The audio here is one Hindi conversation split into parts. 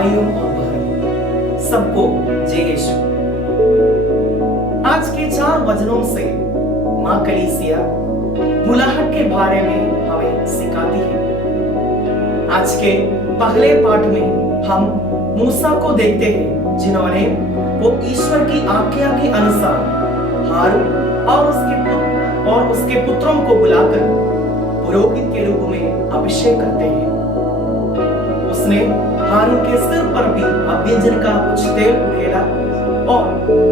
भाइयों और बहनों, सबको जय यीशु। आज के 4 वचनों से मां कलीसिया बुलाहट के बारे में हमें सिखाती है। आज के पहले पाठ में हम मूसा को देखते हैं, जिन्होंने वो ईश्वर की आज्ञा के अनुसार हारून और उसके पुत्रों को बुलाकर पुरोहित के रूप में अभिषेक करते हैं। उसने हारून के सिर पर भी अभ्यंजन का कुछ तेल उड़ेला और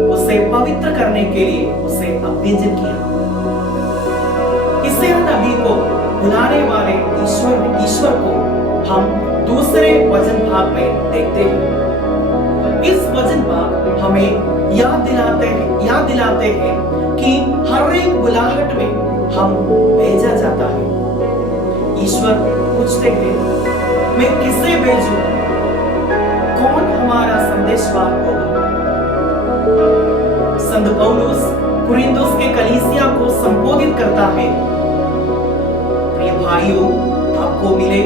उसे पवित्र करने के लिए उसे अभ्यंजन किया। इससे नबी को बुलाने वाले ईश्वर को हम दूसरे वचन भाग में देखते हैं। इस वचन भाग हमें याद दिलाते हैं कि हर एक बुलाहट में हम भेजा जाता है। ईश्वर पूछते हैं, मैं किसे भेजूं? कौन हमारा संदेशवाहक होगा? संत पौलुस कुरिन्थुस के कलीसिया को संबोधित करता है, प्रिय भाइयों, आपको मिले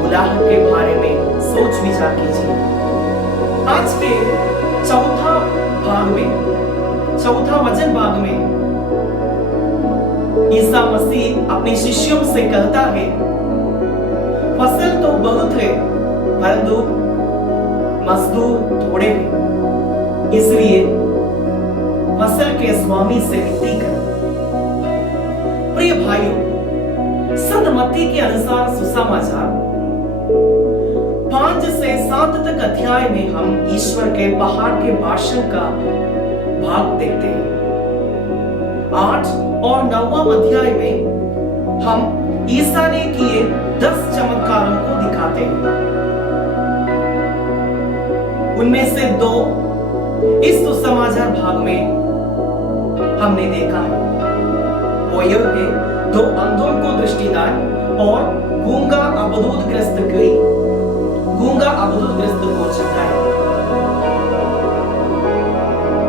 बुलाहट के बारे में सोच विचार कीजिए। आज के चौथा वचन भाग में ईसा मसीह अपने शिष्यों से कहता है, फसल तो बहुत है परंतु मजदूर थोड़े हैं, इसलिए फसल के स्वामी से विनती करो। प्रिय भाइयों, संत मत्ती के अनुसार सुसमाचार 5 से 7 तक अध्याय में हम ईश्वर के पहाड़ के भाषण का भाग देखते हैं। 8 और 9वां अध्याय में हम ईसा ने किए 10 चमत्कारों को दिखाते हैं। उनमें से 2 इस सुसमाचार भाग में हमने देखा है। वो यह है 2 अंधों को दृष्टिदान और गूंगा अबदूत ग्रस्त को चंगाया।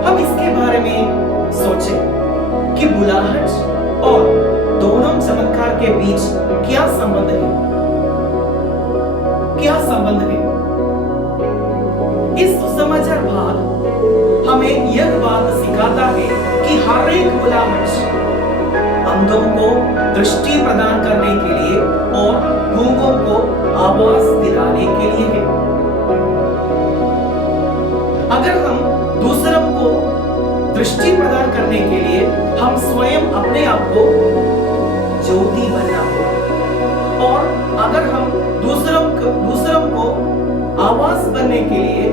हम इसके बारे में सोचें कि बुलाहट और दोनों चमत्कार के बीच क्या संबंध है? इस सुसमाचार भाग हमें यह बात सिखाता है कि हर एक बुलाहट अंधों को दृष्टि प्रदान करने के लिए और गूंगों को आवाज दिलाने के लिए है। अगर हम दूसरों को दृष्टि प्रदान करने के लिए हम स्वयं अपने आप को ज्योति बनना होगा, और अगर हम दूसरों को आवाज बनने के लिए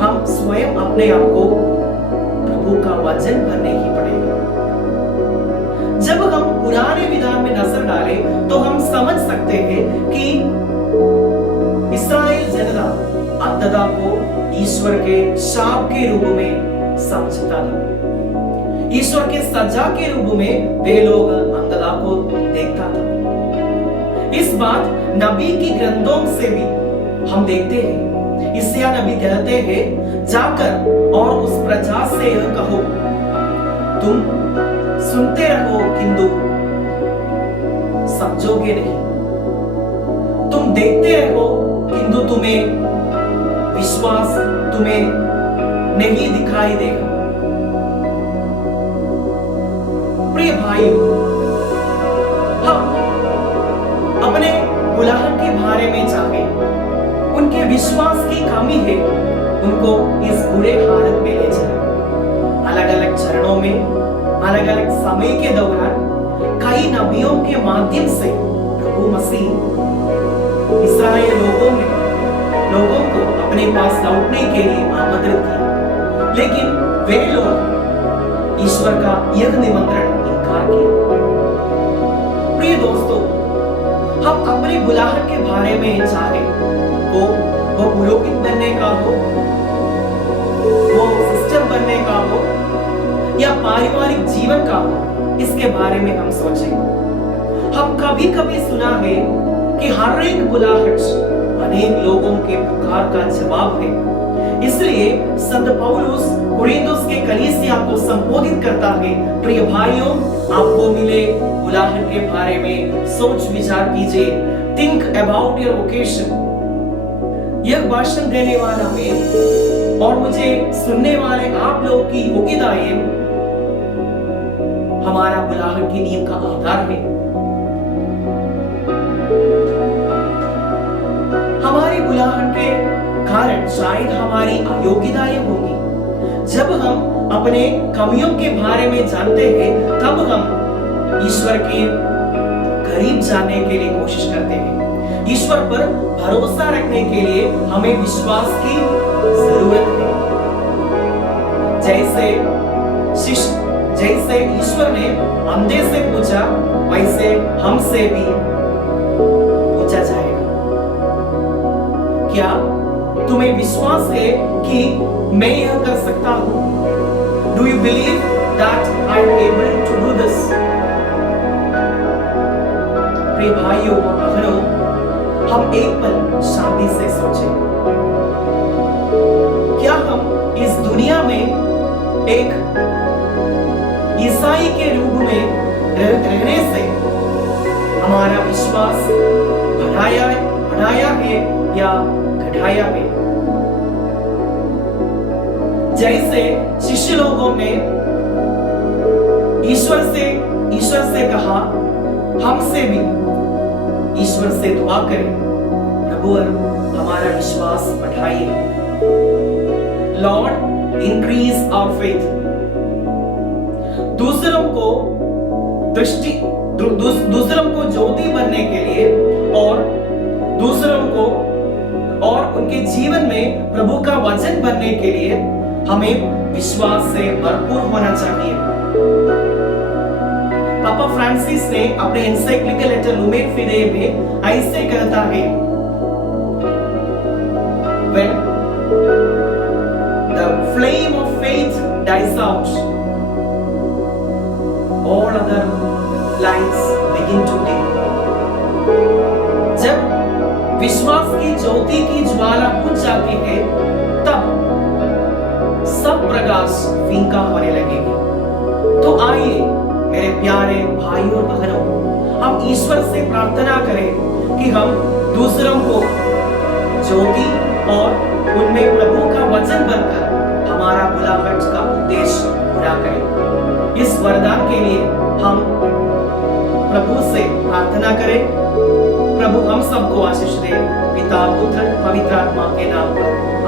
हम स्वयं अपने आप को प्रभु का वचन बनने ही पड़ेगा। जब हम पुराने विधान में नजर डालें तो हम समझ सकते हैं कि इस्राएल जनता अंधता को ईश्वर के शाप के रूप में समझता था। ईश्वर के सजा के रूप में वे लोग अंधता को देखता था। इस बात नबी की ग्रंथों से भी हम देखते हैं। यशायाह नबी कहते हैं, जाकर और उस प्रजा से यह कहो, तुम सुनते रहो किंतु समझोगे नहीं, तुम देखते रहो किंतु विश्वास तुम्हें नहीं दिखाई देगा। प्रिय भाइयों, हम अपने बुलाहट के बारे में चाहे उनके विश्वास की कमी है, उनको इस बुरे हालत में ले जाए। अलग अलग चरणों में अलग अलग समय के दौरान कई नबियों के माध्यम से प्रभु मसीह इस्राएल लोगों को अपने पास लौटने के लिए आमंत्रित किया, लेकिन वे लोग ईश्वर का यह निमंत्रण इनकार किया। प्रिय दोस्तों, हम अपने बुलाहट के बारे में चाहे वो पुरोहित बनने का हो, वो सिस्टर बनने का हो, या पारिवारिक जीवन का हो, इसके बारे में हम सोचें। हम कभी कभी सुना है कि हर एक बुलाहट अनेक लोगों के पुकार का जवाब है। इसलिए संत पौलुस कुरिन्थुस के कलीसिया को संबोधित करता है, प्रिय भाइयों, आपको मिले बुलाहट के बारे में सोच विचार कीजिए। Think about your vocation. यह भाषण देने वाला मैं और मुझे सुनने वाले आप लोग की योग्यताएं हमारा बुलाहट की नींव का आधार है। हमारी बुलाहट के कारण शायद हमारी अयोग्यताएं होंगी। जब हम अपने कमियों के बारे में जानते हैं तब हम ईश्वर के करीब जाने के लिए कोशिश करते हैं। ईश्वर पर भरोसा रखने के लिए हमें विश्वास की जरूरत है। जैसे ईश्वर ने अंधे से पूछा वैसे हमसे भी पूछा जाएगा। क्या तुम्हें विश्वास है कि मैं यह कर सकता हूं? Do you believe that I am able to do this? प्रिय भाइयों और बहनों, हम एक पल शांति से सोचें। क्या हम इस दुनिया में एक ईसाई के रूप में रहने से हमारा विश्वास बढ़ाया है या घटाया है? जैसे शिष्य लोगों ने ईश्वर से कहा, हमसे भी ईश्वर से दुआ करें, प्रभु हमारा विश्वास बढ़ाइए। Lord increase our faith. दूसरों को ज्योति बनने के लिए और दूसरों को और उनके जीवन में प्रभु का वचन बनने के लिए हमें विश्वास से भरपूर होना चाहिए। पापा फ्रांसिस ने अपने एनसाइक्लिकल लेटर लुमेन फिडे में ऐसे कहता है, when the flame of faith dies out, all other lights begin to dim. जब विश्वास की ज्योति की ज्वाला बुझ जाती है तब सब प्रकाश फीका होने लगेगी। तो आइए मेरे प्यारे भाइयों और बहनों, हम ईश्वर से प्रार्थना करें कि हम दूसरों को ज्योति और उनमें प्रभु का वचन बनकर हमारा बुलाहट का उद्देश्य पूरा करें। इस वरदान के लिए हम प्रभु से प्रार्थना करें। प्रभु हम सबको आशीष दे, पिता पुत्र पवित्र आत्मा के नाम पर।